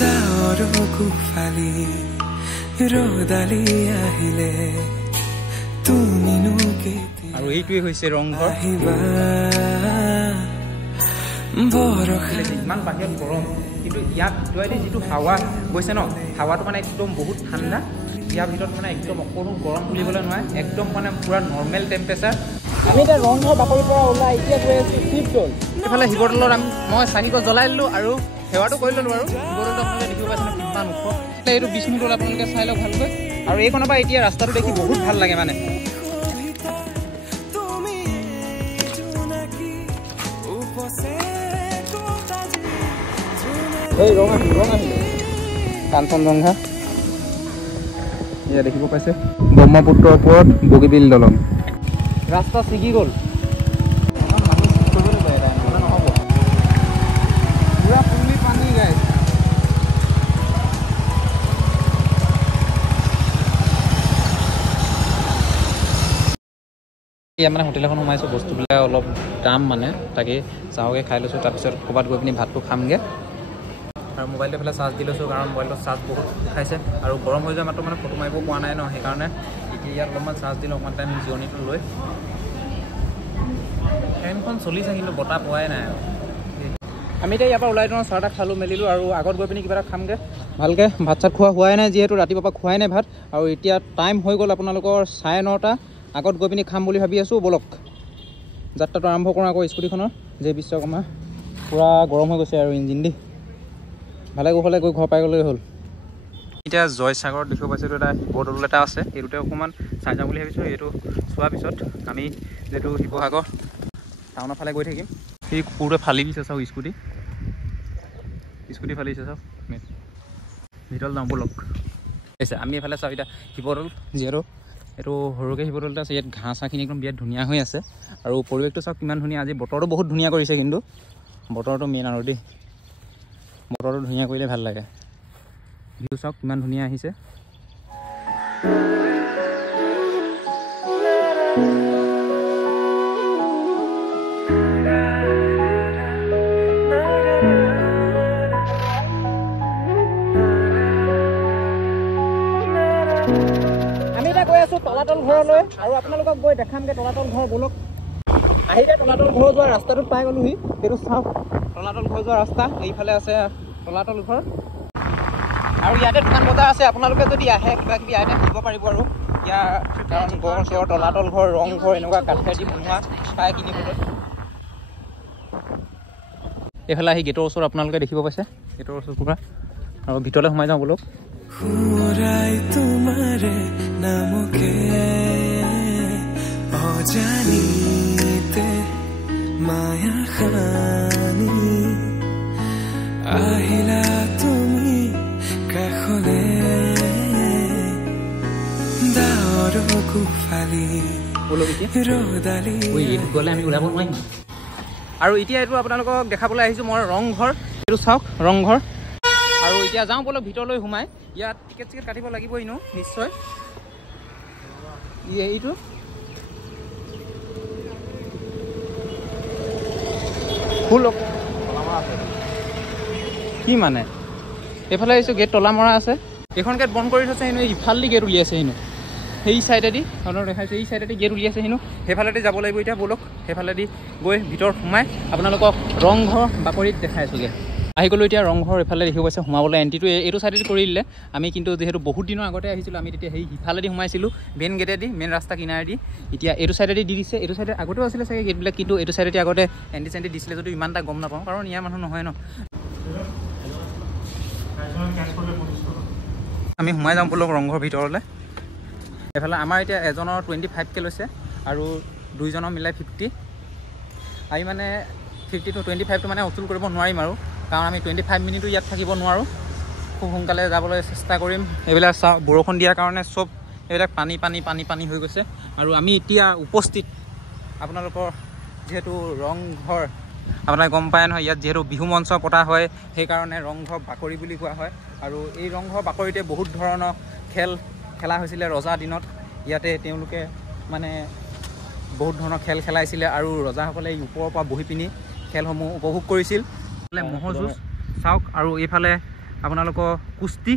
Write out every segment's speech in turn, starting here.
দাৰকো ফালি ৰদালি আহিলে তুমিনো কেতিয়া আৰু এইটোৱে হৈছে ৰংঘৰ আহিবা বৰষা ইমান বাহিৰত গৰম কিন্তু ইয়াত ভিতৰেদি যিটো হাৱা গৈছে ন হাৱাটো মানে একদম বহুত ঠাণ্ডা ইয়াৰ ভিতৰত মানে একদম অকণো গৰম বুলিবলৈ নোৱাৰে একদম মানে পুৰা নৰ্মেল টেম্পাৰেচাৰ আমি এতিয়া ৰংঘৰ বাকৰিৰ পৰা ওলাই এতিয়া গৈ আছোঁ শিৱদৌল এইফালে শিৱদৌলত মই চাকিগছ জ্বলাই দিলোঁ আৰু সেৱাটো কৰি ল'লোঁ আৰু শিৱদৌলটো আপোনালোকে দেখিব পাইছে কিমান ওখ এইটো বিষ্ণুদৌল আপোনালোকে চাই লওক ভালকৈ আৰু এইখনৰ পৰা এতিয়া ৰাস্তাটো দেখি বহুত ভাল লাগে মানে এই ৰং আহিলে কাঞ্চনজংঘা এয়া দেখিব পাইছে ব্ৰহ্মপুত্ৰৰ ওপৰত বগীবিল দলং ৰাস্তা ছিগি গ'ল নহ'ব পুৰা ফুলি পানী গাই ইয়াত মানে হোটেল এখন সোমাইছোঁ বস্তুবিলাক অলপ দাম মানে তাকে চাহকে খাই লৈছোঁ তাৰপিছত ক'ৰবাত গৈ পিনি ভাতটো খামগৈ আৰু মোবাইলটো এইফালে চাৰ্জ দি লৈছোঁ কাৰণ মোবাইলটো চাৰ্জ বহুত খাইছে আৰু গৰম হৈ যোৱা মাত্ৰ মানে ফটো মাৰিব পৰা নাই ন সেইকাৰণে এতিয়া ইয়াত অলপমান চাৰ্জ দিলোঁ অকণমান টাইম জিৰণিটো লৈ ফেনখন চলিছে কিন্তু বতাহ পোৱাই নাই আৰু আমি এতিয়া ইয়াৰ পৰা ওলাই দিওঁ চাহ তাহ খালোঁ মেলিলোঁ আৰু আগত গৈ পিনি কিবা এটা খামগৈ ভালকৈ ভাত চাত খোৱা হোৱাই নাই যিহেতু ৰাতিপুৱাৰ পৰা খোৱাই নাই ভাত আৰু এতিয়া টাইম হৈ গ'ল আপোনালোকৰ 9:30 আগত গৈ পিনি খাম বুলি ভাবি আছোঁ ব'লক যাত্ৰাটো আৰম্ভ কৰোঁ আকৌ স্কুটিখনৰ যে বিশ্বকৰ্মা পূৰা গৰম হৈ গৈছে আৰু ইঞ্জিন দি ভালে কুশলে গৈ ঘৰ পাই গ'লেই হ'ল এতিয়া জয়সাগৰত দেখিব পাইছোঁ এইটো এটা শিৱদৌল এটা আছে এইটোতে অকণমান চাই যাম বুলি ভাবিছোঁ এইটো চোৱাৰ পিছত আমি যিহেতু শিৱসাগৰ টাউনৰ ফালে গৈ থাকিম সেই কুকুৰটোৱে ফালি দিছে চাওক স্কুটি ফালি দিছে চাওক ভিতৰত যাওঁ ব'লক আছে আমি এইফালে চাওঁ এতিয়া শিৱদৌল যিহেতু এইটো সৰুকৈ শিৱদৌল এটা আছে ইয়াত ঘাঁহ চাহখিনি একদম বিৰাট ধুনীয়া হৈ আছে আৰু পৰিৱেশটো চাওক কিমান ধুনীয়া আজি বতৰটো বহুত ধুনীয়া কৰিছে কিন্তু বতৰটো মেইন আৰু দেই বতৰটো ধুনীয়া কৰিলে ভাল লাগে ভিউ চাওক কিমান ধুনীয়া আহিছে আমি এতিয়া গৈ আছোঁ তলাতল ঘৰলৈ আৰু আপোনালোকক গৈ দেখামগৈ তলাতল ঘৰ ব'লক আহিলে তলাতল ঘৰ যোৱা ৰাস্তাটোত পাই গ'লোহি সেইটো চাওক তলাতল ঘৰ যোৱা ৰাস্তা এইফালে আছে তলাতল ঘৰ আৰু ইয়াতে দোকান বজাৰ আছে আপোনালোকে যদি আহে কিবা কিবি আইটেম দিব পাৰিব আৰু ইয়াৰ কাৰণ গড় চৰ তলাতল ঘৰ ৰংঘৰ এনেকুৱা কাঠেদি বনোৱা পায় কিনিবলৈ এইফালে আহি গেটৰ ওচৰত আপোনালোকে দেখিব পাইছে গেটৰ ওচৰত পুৰা আৰু ভিতৰলৈ সোমাই যাওঁ বোলো তোমাৰে নামকে অজানিতে মায়া খানি আহিলা তুমি কাষলে দাৰকো ফালি ৰদালি গ'লে আমি ওলাব নোৱাৰিম আৰু এতিয়া এইটো আপোনালোকক দেখাবলৈ আহিছোঁ মই ৰংঘৰ এইটো চাওক ৰংঘৰ আৰু এতিয়া যাওঁ ব'লক ভিতৰলৈ সোমাই ইয়াত টিকেট চিকেট কাটিব লাগিবই নো নিশ্চয় এইটো ফুল কি মানে এইফালে আহিছোঁ গেট তলা মৰা আছে এইখন গেট বন্ধ কৰি থৈছে হেনো ইফালেদি গেট উলিয়াইছে হেনো সেই চাইডেদি আপোনালোক দেখাইছে এই চাইডেদি গেট উলিয়াইছে হেনো সেইফালেদি যাব লাগিব এতিয়া ব'লক সেইফালেদি গৈ ভিতৰত সোমাই আপোনালোকক ৰংঘৰ বাকৰিত দেখাইছোঁগৈ আহি গ'লোঁ এতিয়া ৰংঘৰ এইফালে দেখিব পাইছে সোমাবলৈ এণ্ট্ৰিটো এইটো চাইডেদি কৰি দিলে আমি কিন্তু যিহেতু বহুত দিনৰ আগতে আহিছিলোঁ আমি তেতিয়া সেই সিফালেদি সোমাইছিলোঁ মেইন গেটেদি মেইন ৰাস্তা কিনাৰেদি এতিয়া এইটো চাইডেদি দি দিছে এইটো চাইডে আগতেও আছিলে চাগে গেটবিলাক কিন্তু এইটো চাইডেদি আগতে এণ্ট্ৰি চেণ্ট্ৰি দিছিলে যদিও ইমান এটা গম নাপাওঁ কাৰণ ইয়াৰ মানুহ নহয় ন আমি সোমাই যাওঁ ব'লক ৰংঘৰ ভিতৰলৈ এইফালে আমাৰ এতিয়া এজনৰ 25কৈ লৈছে আৰু দুইজনৰ মিলাই 50 আমি মানে 50 to 25টো মানে উচুল কৰিব নোৱাৰিম আৰু কাৰণ আমি 25 মিনিটো ইয়াত থাকিব নোৱাৰোঁ খুব সোনকালে যাবলৈ চেষ্টা কৰিম এইবিলাক চাওঁ বৰষুণ দিয়াৰ কাৰণে চব এইবিলাক পানী পানী পানী পানী হৈ গৈছে আৰু আমি এতিয়া উপস্থিত আপোনালোকৰ যিহেতু ৰংঘৰ আপোনালোকে গম পায় নহয় ইয়াত যিহেতু বিহু মঞ্চ পতা হয় সেইকাৰণে ৰংঘৰ বাকৰি বুলি কোৱা হয় আৰু এই ৰংঘৰ বাকৰিতে বহুত ধৰণৰ খেলা হৈছিলে ৰজা দিনত ইয়াতে তেওঁলোকে মানে বহুত ধৰণৰ খেল খেলাইছিলে আৰু ৰজাসকলে ওপৰৰ পৰা বহি পিনি খেলসমূহ উপভোগ কৰিছিল ম'হৰ যুঁজ চাওক আৰু এইফালে আপোনালোকৰ কুস্তি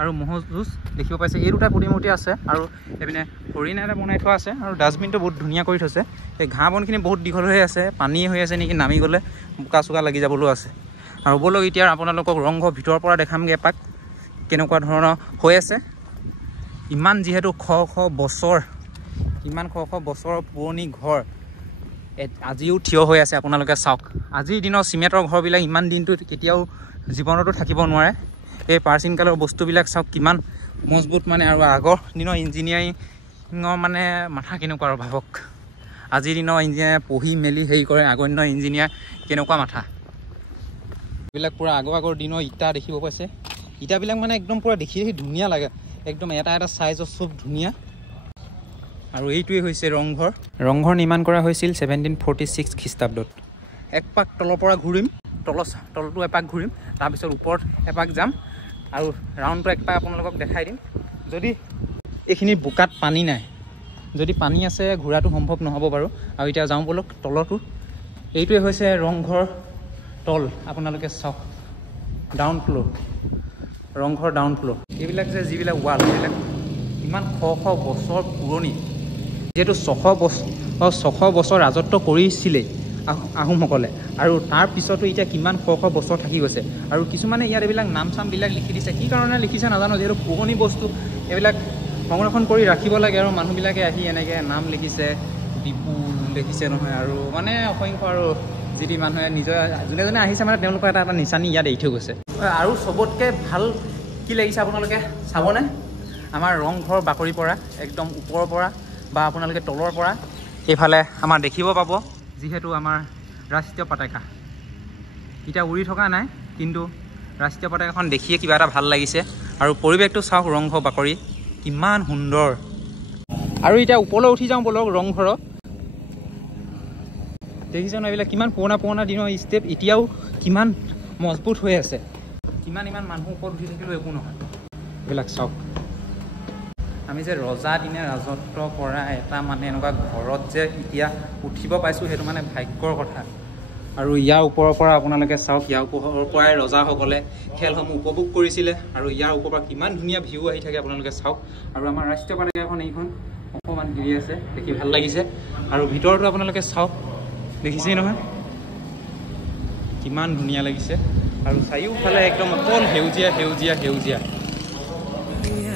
আৰু ম'হ যুঁজ দেখিব পাইছে। এই দুটা প্ৰতিমূৰ্তি আছে আৰু এইপিনে হৰিণ এটা বনাই থোৱা আছে আৰু ডাষ্টবিনটো বহুত ধুনীয়া কৰি থৈছে। এই ঘাঁহ বনখিনি বহুত দীঘল হৈ আছে, পানী হৈ আছে নেকি, নামি গ'লে বোকা চোকা লাগি যাবলৈও আছে। আৰু ব'লক এতিয়া আপোনালোকক ৰংঘৰ ভিতৰৰ পৰা দেখামগৈ এপাক কেনেকুৱা ধৰণৰ হৈ আছে। ইমান যিহেতু বছৰৰ পুৰণি ঘৰ আজিও থিয় হৈ আছে। আপোনালোকে চাওক, আজিৰ দিনৰ চিমেণ্টৰ ঘৰবিলাক ইমান দিনটো কেতিয়াও জীৱনতো থাকিব নোৱাৰে। এই প্ৰাচীন কালৰ বস্তুবিলাক চাওক কিমান মজবুত মানে, আৰু আগৰ দিনৰ ইঞ্জিনিয়াৰিঙৰ মানে মাথা কেনেকুৱা আৰু ভাবক। আজিৰ দিনৰ ইঞ্জিনিয়াৰ পঢ়ি মেলি হেৰি কৰে, আগৰ দিনৰ ইঞ্জিনিয়াৰ কেনেকুৱা মাথা। এইবিলাক পূৰা আগৰ দিনৰ ইটা দেখিব পাইছে। ইটাবিলাক মানে একদম পূৰা দেখি ধুনীয়া লাগে, একদম এটা চাইজৰ চব ধুনীয়া। আৰু এইটোৱে হৈছে ৰংঘৰ। ৰংঘৰ নিৰ্মাণ কৰা হৈছিল 1746 খ্ৰীষ্টাব্দত। এক পাক তলৰ পৰা ঘূৰিম, তলটো এপাক ঘূৰিম, তাৰপিছত ওপৰত এপাক যাম আৰু ৰাউণ্ডটো এক পাক আপোনালোকক দেখাই দিম। যদি এইখিনি বোকাত পানী নাই, যদি পানী আছে ঘূৰাটো সম্ভৱ নহ'ব বাৰু। আৰু এতিয়া যাওঁ বলক তলতো। এইটোৱে হৈছে ৰংঘৰ তল, আপোনালোকে চাওক, down floor, Rang Ghar down floor. এইবিলাক যিবিলাক ৱাল, এইবিলাক ইমান শ বছৰ পুৰণি। যিহেতু 600 বছৰ ৰাজত্ব কৰিছিলে আহোমসকলে, আৰু তাৰ পিছতো এতিয়া কিমান শ বছৰ থাকি গৈছে। আৰু কিছুমানে ইয়াত এইবিলাক নাম চামবিলাক লিখি দিছে, কি কাৰণে লিখিছে নাজানো। যিহেতু পুৰণি বস্তু এইবিলাক সংৰক্ষণ কৰি ৰাখিব লাগে, আৰু মানুহবিলাকে আহি এনেকৈ নাম লিখিছে, ডিপু লিখিছে নহয়, আৰু মানে অসংখ্য আৰু যি মানুহে নিজৰ যোনে আহিছে মানে তেওঁলোকৰ এটা নিচানি ইয়াত এৰি থৈ গৈছে। আৰু চবতকৈ ভাল কি লাগিছে আপোনালোকে চাবনে, আমাৰ ৰংঘৰ বাকৰিৰ পৰা একদম ওপৰৰ পৰা বা আপোনালোকে তলৰ পৰা এইফালে আমাৰ দেখিব পাব, যিহেতু আমাৰ ৰাষ্ট্ৰীয় পতাকা এতিয়া উৰি থকা নাই, কিন্তু ৰাষ্ট্ৰীয় পতাকাখন দেখিয়ে কিবা এটা ভাল লাগিছে। আৰু পৰিৱেশটো চাওক, ৰংঘৰ বাকৰি কিমান সুন্দৰ। আৰু এতিয়া ওপৰলৈ উঠি যাওঁ বলক। ৰংঘৰৰ দেখিছে ন, এইবিলাক কিমান পুৰণা দিনৰ ষ্টেপ, এতিয়াও কিমান মজবুত হৈ আছে। ইমান মানুহ ওপৰত উঠি থাকিলেও একো নহয়। এইবিলাক চাওক, আমি যে ৰজা দিনে ৰাজত্ব কৰা এটা মানে এনেকুৱা ঘৰত যে এতিয়া উঠিব পাইছোঁ, সেইটো মানে ভাগ্যৰ কথা। আৰু ইয়াৰ ওপৰৰ পৰা আপোনালোকে চাওক, ইয়াৰ ওপৰৰ পৰাই ৰজাসকলে খেলসমূহ উপভোগ কৰিছিলে। আৰু ইয়াৰ ওপৰৰ পৰা কিমান ধুনীয়া ভিউ আহি থাকে আপোনালোকে চাওক। আৰু আমাৰ ৰাষ্ট্ৰীয় পতাকাখন এইখন অকণমান গিৰি আছে, দেখি ভাল লাগিছে। আৰু ভিতৰতো আপোনালোকে চাওক, দেখিছেই নহয় কিমান ধুনীয়া লাগিছে। আৰু চাৰিওফালে একদম অকল সেউজীয়া।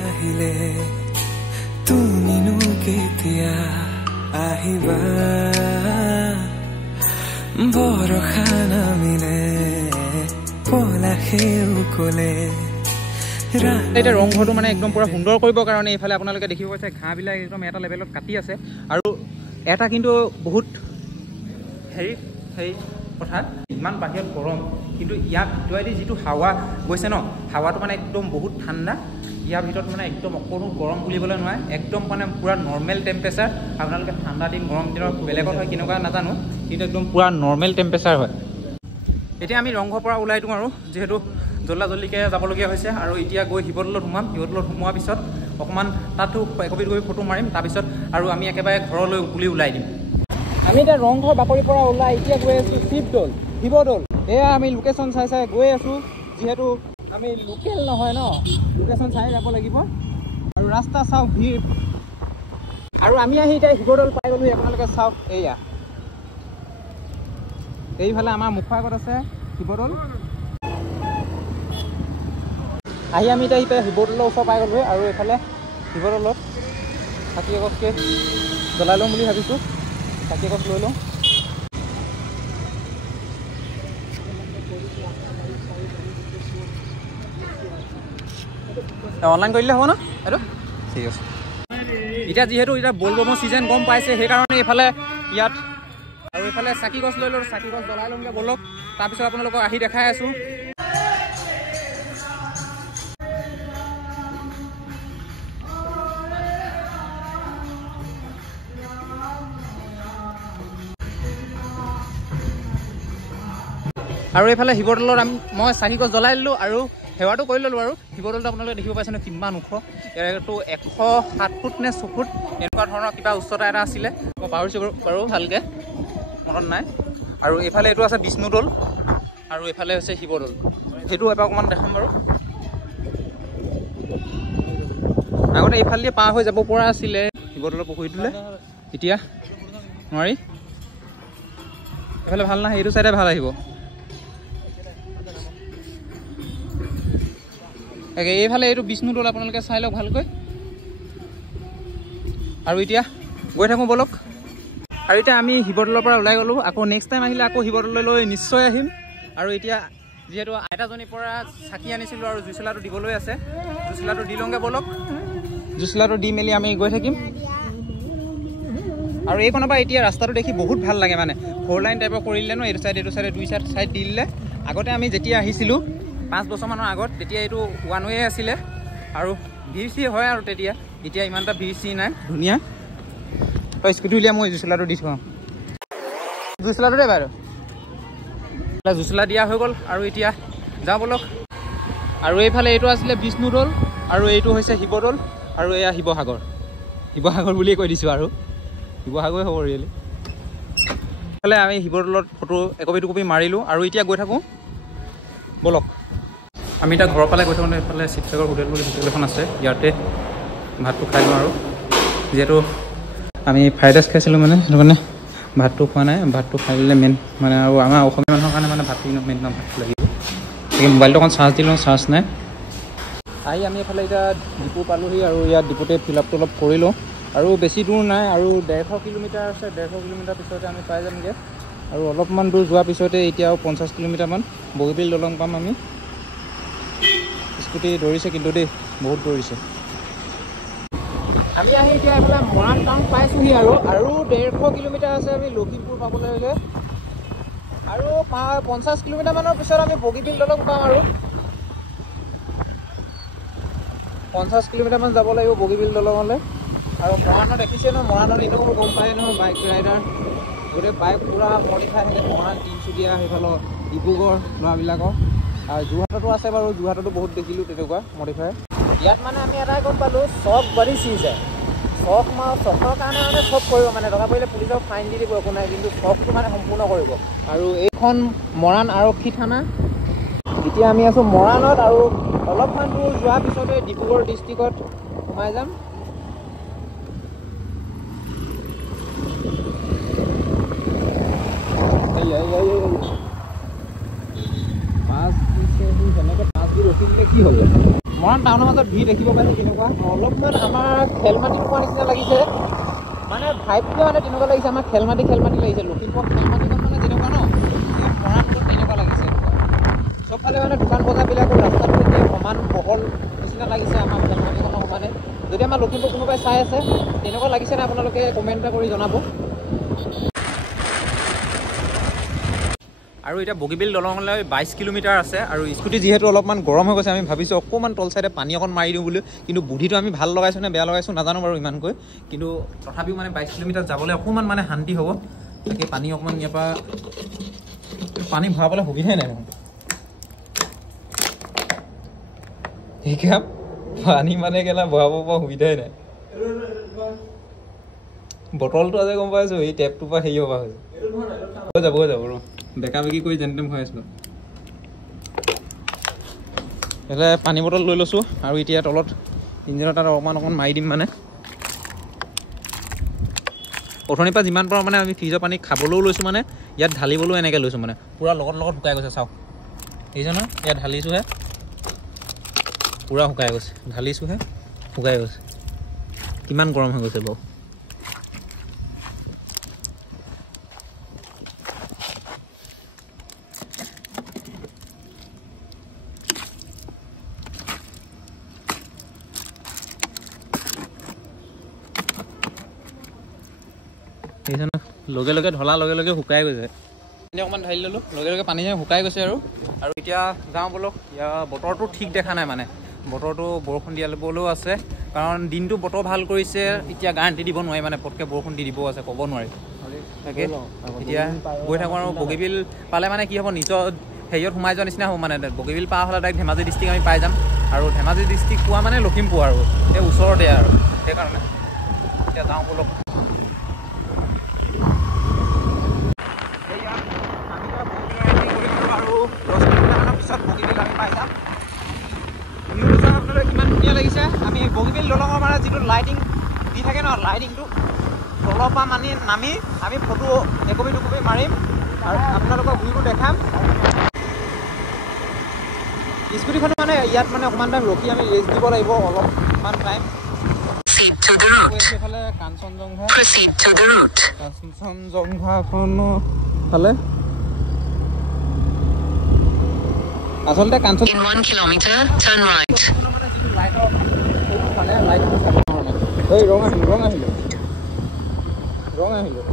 আহিলে তুমিনো কেতিয়া আহিবা, বৰষা নামিলে পলাশেও কলে। এতিয়া ৰংঘৰটো মানে একদম পুৰা সুন্দৰ কৰিবৰ কাৰণে এইফালে আপোনালোকে দেখিব পাইছে ঘাঁহবিলাক একদম এটা লেভেলত কাটি আছে। আৰু এটা কিন্তু বহুত হেৰি কথা, ইমান বাহিৰত গৰম, কিন্তু ইয়াত ভিতৰেদি যিটো হাৱা গৈছে ন, হাৱাটো মানে একদম বহুত ঠাণ্ডা। ইয়াৰ ভিতৰত মানে একদম অকণো গৰম বুলিবলৈ নোৱাৰে, একদম মানে পূৰা নৰ্মেল টেম্পাৰেচাৰ। আপোনালোকে ঠাণ্ডা দিন গৰম দিনৰ বেলেগত হয় কেনেকুৱা নাজানো, কিন্তু একদম পূৰা নৰ্মেল টেম্পাৰেচাৰ হয়। এতিয়া আমি ৰংঘৰৰ পৰা ওলাই দিওঁ, আৰু যিহেতু জল্দিকৈ যাবলগীয়া হৈছে। আৰু এতিয়া গৈ শিৱদৌলত সোমোৱাৰ পিছত অকণমান তাতো একপি গৈ ফটো মাৰিম, তাৰপিছত আৰু আমি একেবাৰে ঘৰলৈ ওলাই দিম। আমি এতিয়া ৰংঘৰ বাকৰিৰ পৰা ওলাই এতিয়া গৈ আছোঁ শিৱদৌল। এয়া আমি লোকেশ্যন চাই গৈ আছোঁ, যিহেতু আমি লোকেল নহয় ন, লোকেশ্যন চাই যাব লাগিব। আৰু ৰাস্তা চাওক, ভিৰ। আৰু আমি আহি এতিয়া শিৱদৌল পাই গ'লোঁ। আপোনালোকে চাওক, এইফালে আমাৰ মুখৰ আগত আছে শিৱদৌল। আহি আমি এতিয়া শিৱদৌলৰ ওচৰ পাই গ'লোঁ। আৰু এইফালে শিৱদৌলত চাকি এগছকে জ্বলাই ল'ম বুলি ভাবিছোঁ। চাকি এগছ লৈ লওঁ। অনলাইন কৰিলে হ'ব ন এইটো? ঠিক আছে। এতিয়া যিহেতু ব'লবমৰ ছিজন গম পাইছে, সেইকাৰণে এইফালে ইয়াত আৰু এইফালে চাকি গছ লৈ লওঁ, চাকি গছ জ্বলাই লওঁগৈ ব'লক। তাৰপিছত আপোনালোকক আহি দেখাই আছোঁ। আৰু এইফালে শিৱদৌলত মই চাকি গছ জ্বলাই দিলোঁ আৰু সেৱাটো কৰি ল'লোঁ। আৰু শিৱদৌলটো আপোনালোকে দেখিব পাইছে ন কিমান ওখ। এইটো 107 ফুট নে 6 ফুট এনেকুৱা ধৰণৰ কিবা উচ্চতা এটা আছিলে, মই পাহৰিছোঁ বাৰু ভালকৈ মনত নাই। আৰু এইফালে এইটো আছে বিষ্ণুদৌল, আৰু এইফালে হৈছে শিৱদৌল। সেইটো এবাৰ অকণমান দেখাম বাৰু। আগতে এইফালে পাৰ হৈ যাব পৰা আছিলে শিৱদৌলৰ পুখুৰীটোলৈ, এতিয়া নোৱাৰি। এইফালে ভাল নাহে, এইটো চাইডে ভাল আহিব। এইফালে এইটো বিষ্ণুদৌল আপোনালোকে চাই লওক ভালকৈ। আৰু এতিয়া গৈ থাকোঁ ব'লক। আৰু এতিয়া আমি শিৱদৌলৰ পৰা ওলাই গ'লোঁ। আকৌ নেক্সট টাইম আহিলে আকৌ শিৱদৌললৈ নিশ্চয় আহিম। আৰু এতিয়া যিহেতু আইতাজনীৰ পৰা চাকি আনিছিলোঁ আৰু জুইচলাটো দিবলৈ আছে, জুইচলাটো দি লওঁগৈ ব'লক। জুইচলাটো দি মেলি আমি গৈ থাকিম। আৰু এইখনৰ পৰা এতিয়া ৰাস্তাটো দেখি বহুত ভাল লাগে, মানে 4 লাইন টাইপৰ কৰি দিলে ন, এইটো চাইডে দুই চাইড দি দিলে। আগতে আমি যেতিয়া আহিছিলোঁ 5 বছৰমানৰ আগত, তেতিয়া এইটো 1 ৱে আছিলে আৰু ভিৰ চিৰ হয় আৰু তেতিয়া। এতিয়া ইমান এটা ভিৰ চিৰ নাই, ধুনীয়া। তই স্কুটি উলিয়াই মই জুইচলাটো দি থওঁ। জুইচলাটো দেই বাইদেউ। জুইচলা দিয়া হৈ গ'ল আৰু এতিয়া যাওঁ ব'লক। আৰু এইফালে এইটো আছিলে বিষ্ণুদৌল আৰু এইটো হৈছে শিৱদৌল আৰু এয়া শিৱসাগৰ। শিৱসাগৰ বুলিয়ে কৈ দিছোঁ আৰু শিৱসাগৰে হ'ব ৰিয়েলি। এইফালে আমি শিৱদৌলত ফটো একপি দুকপি মাৰিলোঁ আৰু এতিয়া গৈ থাকোঁ ব'লক। আমি এতিয়া ঘৰৰ ফালে গৈ থাকোঁ। এইফালে শিৱসাগৰ হোটেল বুলি হোটেল এখন আছে, ইয়াতে ভাতটো খাই লওঁ। আৰু যিহেতু আমি ফ্ৰাইড ৰাইচ খাইছিলোঁ মানে সেইটো কাৰণে ভাতটো খোৱা নাই। ভাতটো খাই দিলে মেইন মানে, আৰু আমাৰ অসমীয়া মানুহৰ কাৰণে মানে ভাতটো মেইন ন, ভাতটো লাগিব। গতিকে মোবাইলটো অকণ চাৰ্জ দি লওঁ, চাৰ্জ নাই। আহি আমি এইফালে এতিয়া ডিপু পালোঁহি আৰু ইয়াত ডিপুতে ফিল আপটো অলপ কৰি লওঁ। আৰু বেছি দূৰ নাই, আৰু 150 কিলোমিটাৰ আছে। 150 কিলোমিটাৰ পিছতে আমি পাই যামগৈ। আৰু অলপমান দূৰ যোৱাৰ পিছতে এতিয়াও 50 কিলোমিটাৰমান বগীবিল দলং পাম আমি। স্কুটি দৌৰিছে কিন্তু দেই, বহুত দৌৰিছে। আমি আহি এতিয়া এইফালে মৰাণ টাউন পাইছোঁহি আৰু 150 কিলোমিটাৰ আছে আমি লখিমপুৰ পাবলৈকে। আৰু 50 কিলোমিটাৰমানৰ পিছত আমি বগীবিল দলং পাম। আৰু 50 কিলোমিটাৰমান যাব লাগিব বগীবিল দলঙলৈ। আৰু মৰাণত দেখিছে ন, মৰাণত এনেও গম পায় ন, বাইক ৰাইডাৰ গোটেই বাইক পূৰা মডিফাই থাকে। মৰাণ, তিনিচুকীয়া, সেইফালৰ ডিব্ৰুগড় ল'ৰাবিলাকৰ। আৰু যোৰহাটতো আছে বাৰু, যোৰহাটতো বহুত দেখিলোঁ তেনেকুৱা মডিফাই। ইয়াত মানে আমি এটাই গম পালোঁ, চখ বাঢ়ি চিৰিছে। চখৰ কাৰণে মানে চব কৰিব, মানে টকা পৰিলে পুলিচক ফাইন দি দিব, একো নাই, কিন্তু চখটো মানে সম্পূৰ্ণ কৰিব। আৰু এইখন মৰাণ আৰক্ষী থানা। এতিয়া আমি আছোঁ মৰাণত আৰু অলপমান দূৰ যোৱাৰ পিছতে ডিব্ৰুগড় ডিষ্ট্ৰিক্টত সোমাই যাম। কি হ'ব মৰাণ টাউনৰ মাজত ভিৰ দেখিব পাইছোঁ কেনেকুৱা। অলপমান আমাৰ খেলমাটি পোৱা নিচিনা লাগিছে, মানে ভাইবটো মানে তেনেকুৱা লাগিছে। আমাৰ খেলমাটি লাগিছে। লখিমপুৰ খেলমাটিখন মানে যেনেকুৱা ন, মৰাণটো তেনেকুৱা লাগিছে। চবফালে মানে দোকান বজাৰবিলাকো ৰাস্তাটো এতিয়া সমান বহল নিচিনা লাগিছে আমাৰ খেলমাটিখনৰ সমানে। যদি আমাৰ লখিমপুৰ কোনোবাই চাই আছে, তেনেকুৱা লাগিছেনে আপোনালোকে কমেণ্ট এটা কৰি জনাব। আৰু এতিয়া বগীবিল দলঙলৈ 22 কিলোমিটাৰ আছে। আৰু স্কুটি যিহেতু অলপমান গৰম হৈ গৈছে, আমি ভাবিছোঁ অকণমান তল চাইডে পানী অকণ মাৰি দিওঁ বুলি। কিন্তু বুদ্ধিটো আমি ভাল লগাইছোঁ নে বেয়া লগাইছোঁ নাজানো বাৰু ইমানকৈ, কিন্তু তথাপিও মানে 22 কিলোমিটাৰ যাবলৈ অকণমান মানে শান্তি হ'ব। তাকে পানী অকণমান ইয়াৰ পৰা পানী ভৰাবলৈ সুবিধাই নাই দেখোন। ঠিক পানী মানে কেলা ভৰাব পৰা সুবিধাই নাই। বটলটো আজি গম পাইছোঁ এই টেপটোৰ পৰা হেৰি হ'ব হৈছে। হৈ যাব ৰ, বেকা বেকি কৰি যেন তেন ভৰাই আছিলোঁ। এইফালে পানী বটল লৈ লৈছোঁ আৰু এতিয়া তলত ইঞ্জিনৰ তাত অকণমান মাৰি দিম। মানে অথনিৰ পৰা যিমান পাৰোঁ মানে আমি ফ্ৰিজৰ পানী খাবলৈও লৈছোঁ, মানে ইয়াত ঢালিবলৈও এনেকৈ লৈছোঁ। মানে পূৰা লগত শুকাই গৈছে, চাওক দেখিছে ন, ইয়াত ঢালিছোঁহে পূৰা শুকাই গৈছে, ঢালিছোঁহে শুকাই গৈছে। কিমান গৰম হৈ গৈছে বাৰু। লগে লগে ঢলাৰ লগে লগে শুকাই গৈছে। পানী অকণমান ঢালি ল'লোঁ, লগে লগে পানী শুকাই গৈছে। আৰু এতিয়া যাওঁ ব'লক। ইয়াৰ বতৰটো ঠিক দেখা নাই, মানে বতৰটো বৰষুণ দিয়াবলৈও আছে, কাৰণ দিনটো বতৰ ভাল কৰিছে। এতিয়া গাৰেণ্টি দিব নোৱাৰি, মানে পটকৈ বৰষুণ দি দিবও আছে, ক'ব নোৱাৰি। তাকে এতিয়া গৈ থাকোঁ। আৰু বগীবিল পালে মানে কি হ'ব, নিজৰ হেৰিয়ত সোমাই যোৱাৰ নিচিনা হ'ব। মানে বগীবিল পাৰ হ'লে ডাইৰেক্ট ধেমাজি ডিষ্ট্ৰিক্ট আমি পাই যাম। আৰু ধেমাজি ডিষ্ট্ৰিক্ট পোৱা মানে লখিমপুৰ আৰু সেই ওচৰতে আৰু সেইকাৰণে এতিয়া যাওঁ ব'লক। কিমান ধুনীয়া লাগিছে। আমি বগীবিল দলঙৰ মানে যিটো লাইটিং দি থাকে ন, লাইটিংটো তলৰ পৰা নামি আমি ফটো একপি দুকপি মাৰিম আৰু আপোনালোকক ভিউটো দেখাম। স্কুটিখন মানে ইয়াত মানে অকণমান টাইম ৰখি আমি ৰেষ্ট দিব লাগিব অলপমান টাইম। এইফালে কাঞ্চনজংঘা, কাঞ্চনজংঘাখনো ফালে আচলতে কাঞ্চন ৰং আহিলোঁ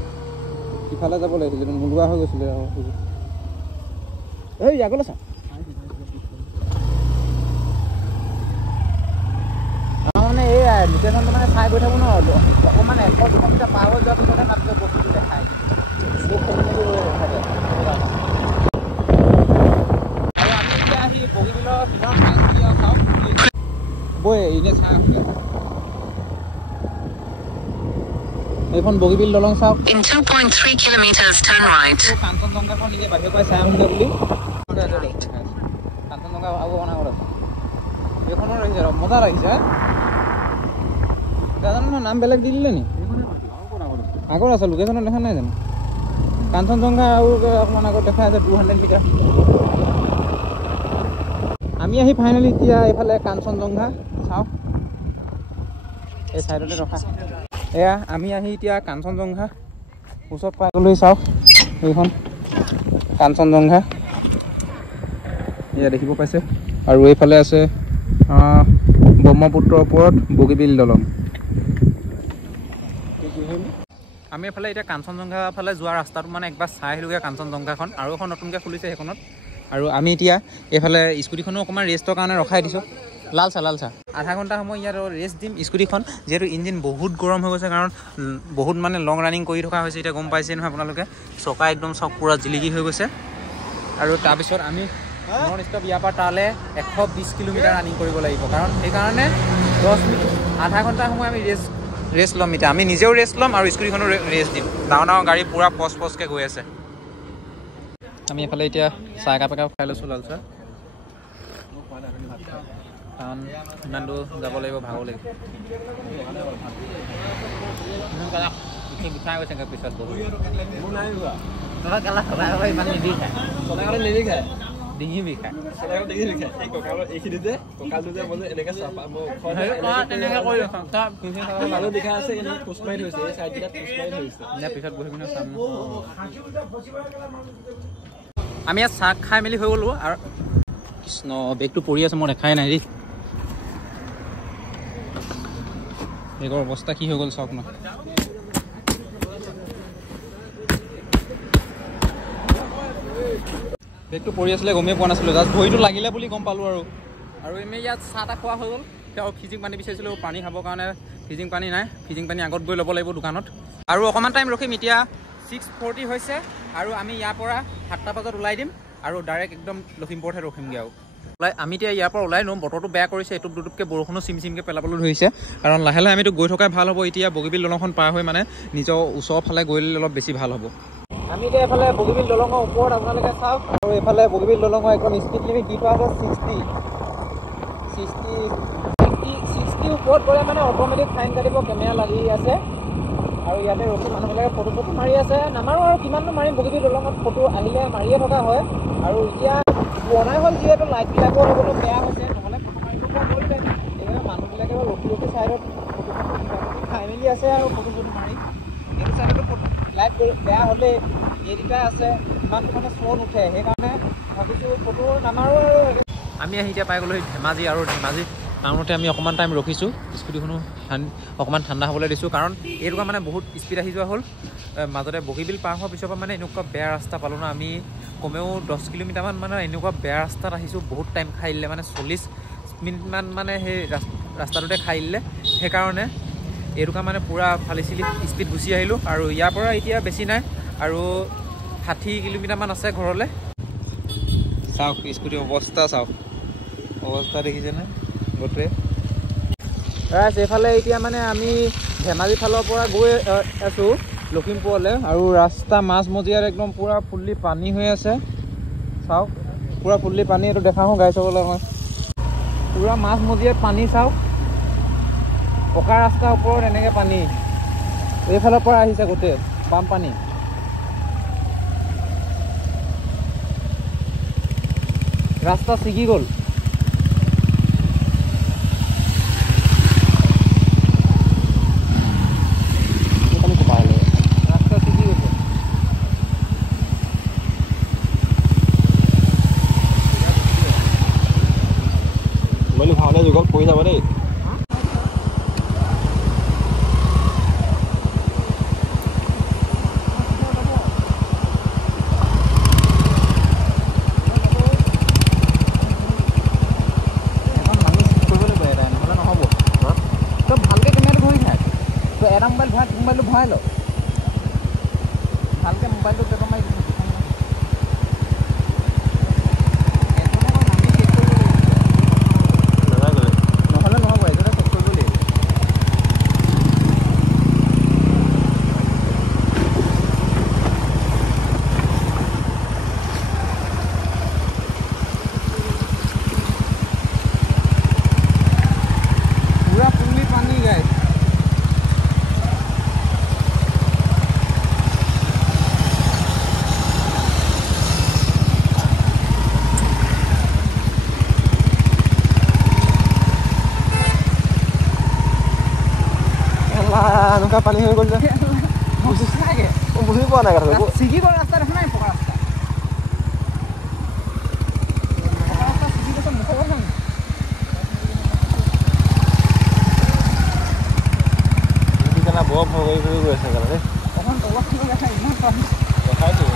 ইফালে যাব লাগিছিলে নোলোৱা হৈ গৈছিলে। এই আগলৈ চা, মানে এই লোকেশ্যনটো মানে চাই গৈ থাকোঁ ন, অকণমান 100-200 মিটাৰ পাৰ হৈ যোৱাৰ পিছতে তাত বস্তুটো দেখায়। আৰু আমি এতিয়া আহি বগীবিলৰ ভিতৰত চাওক বৈ এনে চাই আহোঁ। এইখন বগীবিল দলং চাওক। In 2.3 kilometers turn right. কাঞ্চনজংঘাখন নিজে বাহিৰৰ পৰাই চাই আহোঁগৈ বুলি কাঞ্চনজংঘা আৰু অনাগত আছে। এইখনৰ ৰাখিছে মজা লাগিছে। জানো মই নাম বেলেগ দি দিলে নি? আগত আছে লোকেশ্যনত দেখা নাই জানো? কাঞ্চনজংঘা আৰু অকণমান আগত দেখা আছে 200 মিটাৰ। আমি আহি ফাইনেলি এতিয়া এইফালে কাঞ্চনজংঘা চাওক, এই চাইডতে ৰখা। এয়া আমি আহি এতিয়া কাঞ্চনজংঘা ওচৰত পাই গ'লো। চাওক এইখন কাঞ্চনজংঘা এয়া দেখিব পাইছে। আৰু এইফালে আছে ব্ৰহ্মপুত্ৰৰ ওপৰত বগীবিল দলং। আমি এইফালে এতিয়া কাঞ্চনজংঘা ফালে যোৱা ৰাস্তাটো মানে একবাৰ চাই আহিলোগৈ কাঞ্চনজংঘাখন, আৰু এখন নতুনকৈ খুলিছে সেইখনত। আৰু আমি এতিয়া এইফালে স্কুটিখনো অকণমান ৰেষ্টৰ কাৰণে ৰখাই দিছোঁ। লাল চাহ আধা ঘণ্টা সময় ইয়াত ৰেষ্ট দিম স্কুটিখন, যিহেতু ইঞ্জিন বহুত গৰম হৈ গৈছে, কাৰণ বহুত মানে লং ৰানিং কৰি থকা হৈছে। এতিয়া গম পাইছে নহয় আপোনালোকে, চকা একদম চক পূৰা জিলিকি হৈ গৈছে। আৰু তাৰপিছত আমি নন ষ্টপ ইয়াৰ পৰা তালৈ 120 কিলোমিটাৰ ৰানিং কৰিব লাগিব, কাৰণ সেইকাৰণে 10 মিনিট আধা ঘণ্টা সময় আমি ৰেষ্ট ল'ম। এতিয়া আমি নিজেও ৰেষ্ট ল'ম আৰু স্কুটিখনো ৰেষ্ট দিম। ডাঙৰ ডাঙৰ গাড়ী পূৰা ফচকৈ গৈ আছে। আমি এইফালে এতিয়া চাহ একাপ খাই লৈছোঁ লাল চাহ, কাৰণ ইমান দূৰ যাব লাগিব, ভাগৰ লাগিব। গুঠাই গৈছে পিছত বহুত ইমান নিবিষায়, ডিঙি বিষায়। আমি ইয়াত চাহ খাই মেলি হৈ গ'লো। আৰু কৃষ্ণ বেগটো পৰি আছে, মই দেখাই নাই দেই। বেগৰ অৱস্থা কি হৈ গ'ল চাওক ন। বেগটো পৰি আছিলে গমেই পোৱা নাছিলোঁ, জাষ্ট ভৰিটো লাগিলে বুলি গম পালোঁ। আৰু এনে ইয়াত চাহ তাহ খোৱা হৈ গ'ল। আৰু ফিজিং পানী বিচাৰিছিলোঁ পানী খাবৰ কাৰণে, ফিজিং পানী নাই। ফিজিং পানী আগত গৈ ল'ব লাগিব দোকানত। আৰু অকণমান টাইম ৰখিম। এতিয়া 6:40 হৈছে আৰু আমি ইয়াৰ পৰা 7টা বজাত ওলাই দিম আৰু ডাইৰেক্ট একদম লখিমপুৰতহে ৰখিমগৈ। আৰু আমি এতিয়া ইয়াৰ পৰা ওলাই লওঁ। বতৰটো বেয়া কৰিছে, এটুপ দুটুপকৈ বৰষুণো চিমচিমকৈ পেলাবলৈ ধৰিছে, কাৰণ লাহে লাহে আমিতো গৈ থকাই ভাল হ'ব। এতিয়া বগীবিল দলংখন পাৰ হৈ মানে নিজৰ ওচৰৰ ফালে গৈ অলপ বেছি ভাল হ'ব। আমি এতিয়া এইফালে বগীবিল দলঙৰ ওপৰত আপোনালোকে চাওক, আৰু এইফালে বগীবিল দলঙৰ একদম স্পীড লিমিট দি থোৱা আছে 60 ওপৰত গ'লে মানে অট'মেটিক ফাইন কাটিব, কেমেৰা লাগি আছে। আৰু ইয়াতে ৰখি মানুহবিলাকে ফটো মাৰি আছে। নামাৰো আৰু কিমাননো মাৰিম, বগীবিল দলঙত ফটো আহিলে মাৰিয়ে থকা হয়। আৰু এতিয়া বনাই হ'ল যিহেতু লাইটবিলাকো অলপ বেয়া হৈছে, নহ'লে ফটো মাৰিব পৰা গ'লহেঁতেন। সেইকাৰণে মানুহবিলাকে ৰখি চাইডত ফটো খাই মেলি আছে আৰু ফটো মাৰি। এইটো চাইডতো লাইট বেয়া হ'লে এইকেইটা আছে, ইমানটো মানে শ্ব' নুঠে, সেইকাৰণে ভাবিছোঁ ফটো নামাৰোঁ। আৰু আমি আহি এতিয়া পাই গ'লোঁ ধেমাজি। আৰু ধেমাজি টাউনতে আমি অকণমান টাইম ৰখিছোঁ, স্কুটিখনো অকণমান ঠাণ্ডা হ'বলৈ দিছোঁ, কাৰণ এইটো মানে বহুত স্পীড আহি যোৱা হ'ল। মাজতে বগীবিল পাৰ হোৱাৰ পিছৰ পৰা মানে এনেকুৱা বেয়া ৰাস্তা পালোঁ ন, আমি কমেও 10 কিলোমিটাৰমান মানে এনেকুৱা বেয়া ৰাস্তাত আহিছোঁ। বহুত টাইম খাই দিলে, মানে 40 মিনিটমান মানে সেই ৰাস্তাটোতে খাই দিলে। সেইকাৰণে এইটো মানে পূৰা ফালি চিলি স্পীড গুচি আহিলোঁ। আৰু ইয়াৰ পৰা এতিয়া বেছি নাই, আৰু 60 কিলোমিটাৰমান আছে ঘৰলৈ। চাওক স্কুটিৰ অৱস্থা, চাওক অৱস্থা দেখিছেনে গোটেই। এইফালে এতিয়া মানে আমি ধেমাজি ফালৰ পৰা গৈ আছোঁ লখিমপুৰলৈ, আৰু ৰাস্তা মাজমজিয়াত একদম পূৰা ফুল্লি পানী হৈ আছে। চাওক পূৰা ফুল্লি পানী, এইটো দেখাওঁ গাড়ী চাবলৈ মই। পূৰা মাজমজিয়াত পানী চাওক, পকা ৰাস্তাৰ ওপৰত এনেকৈ পানী, এইফালৰ পৰা আহিছে গোটেই বানপানী। ৰাস্তা ছিগি গ'ল। ৰাস্তা ছিগি গৈছে। ভাওনে যুগত পৰি যাব দেই। এটা মোবাইল মোবাইলটো ভৰাই ল, ভালকৈ মোবাইলটো পেপাৰ মাৰি দিম। নহ'লে নহ'ব, এইটোতে চেক কৰিব লাগিব। পুৰা পুলি পানী গাইছ। এনেকুৱা পানী হৈ গ'ল যে বুজি পোৱা নাই কথাটো। ছিগি গ'ল ৰাস্তা, দেখা নাই? পকা ৰাস্তা, পকা ৰাস্তা ছিগি গৈছে। মুখৰ কথা বৰ ভয় কৰি গৈ আছে দেই। অকণ তলত দেখা ইমান পানী দেখাইছোঁ।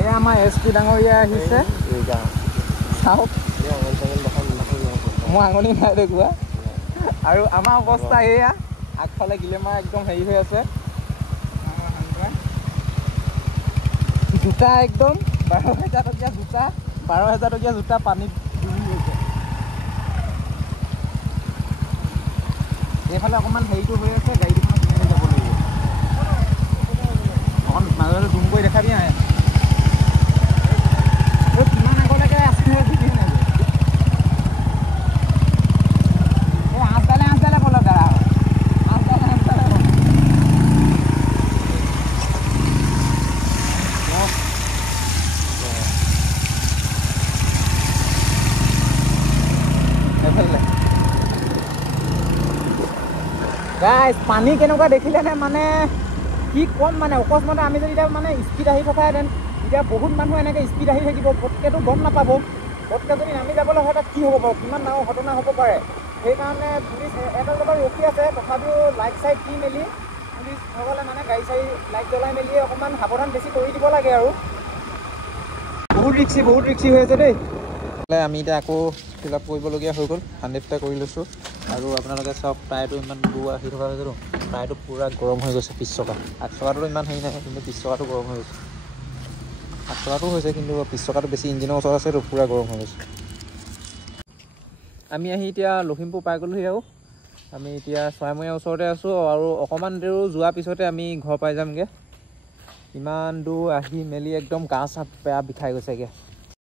এয়া আমাৰ SP ডাঙৰীয়া আহিছে। চাওক, মই আঙুলি নাই দেখুৱা। আৰু আমাৰ অৱস্থা এয়া, আগফালে গিলেমাৰ একদম হেৰি হৈ আছে। জোতা একদম 12,000 টকীয়া জোতা, 12,000 টকীয়া জোতা পানীত ডুবি গৈছে। এইফালে অকণমান হেৰিটো হৈ আছে, গাড়ী দুখনত কিনে যাব লাগিব। অকণ মাজতে জুম কৰি দেখাবি নাই? কিমান আগলৈকে আছে ঠিকেই নাই। এই আঠডালে বলক দাদা, আঠডালে গাইছ, পানী কেনেকুৱা দেখিলেনে? মানে কি ক'ম, মানে অকস্মাতে আমি যদি এতিয়া মানে স্পীড আহি থকাহেঁতেন, এতিয়া বহুত মানুহ এনেকৈ স্পীড আহি থাকিব, পটকেতো গম নাপাব। পটকে যদি নামি যাবলৈ হয়, তাত কি হ'ব বাৰু, কিমান ডাঙৰ ঘটনা হ'ব পাৰে। সেইকাৰণে পুলিচ এটা জেগাত ৰখি আছে, তথাপিও লাইট চাইট দি মেলি পুলিচসকলে মানে গাড়ী চাড়ী লাইট জ্বলাই মেলি অকণমান সাৱধান বেছি কৰি দিব লাগে আৰু। বহুত ৰিক্সি হৈ আছে দেই। আমি এতিয়া আকৌ ফিল আপ কৰিবলগীয়া হৈ গ'ল। 100টা কৰি লৈছোঁ। আৰু আপোনালোকে চাওক, টায়াৰটো ইমান দূৰ আহি থকা হৈছেতো, টায়াৰটো পূৰা গৰম হৈ গৈছে। পিছ চকা, আগ চকাটো ইমান হেৰি নাই, কিন্তু পিছ চকাটো গৰম হৈ গৈছে। আগ চকাটো হৈছে, কিন্তু পিছ চকাটো বেছি ইঞ্জিনৰ ওচৰত আছেতো, পূৰা গৰম হৈ গৈছে। আমি আহি এতিয়া লখিমপুৰ পাই গ'লোহি। আৰু আমি এতিয়া চৰাইমৰীয়াৰ ওচৰতে আছোঁ, আৰু অকণমান দেৰি যোৱাৰ পিছতে আমি ঘৰ পাই যামগৈ। ইমান দূৰ আহি মেলি একদম গা চা বেয়া বিষাই গৈছেগৈ।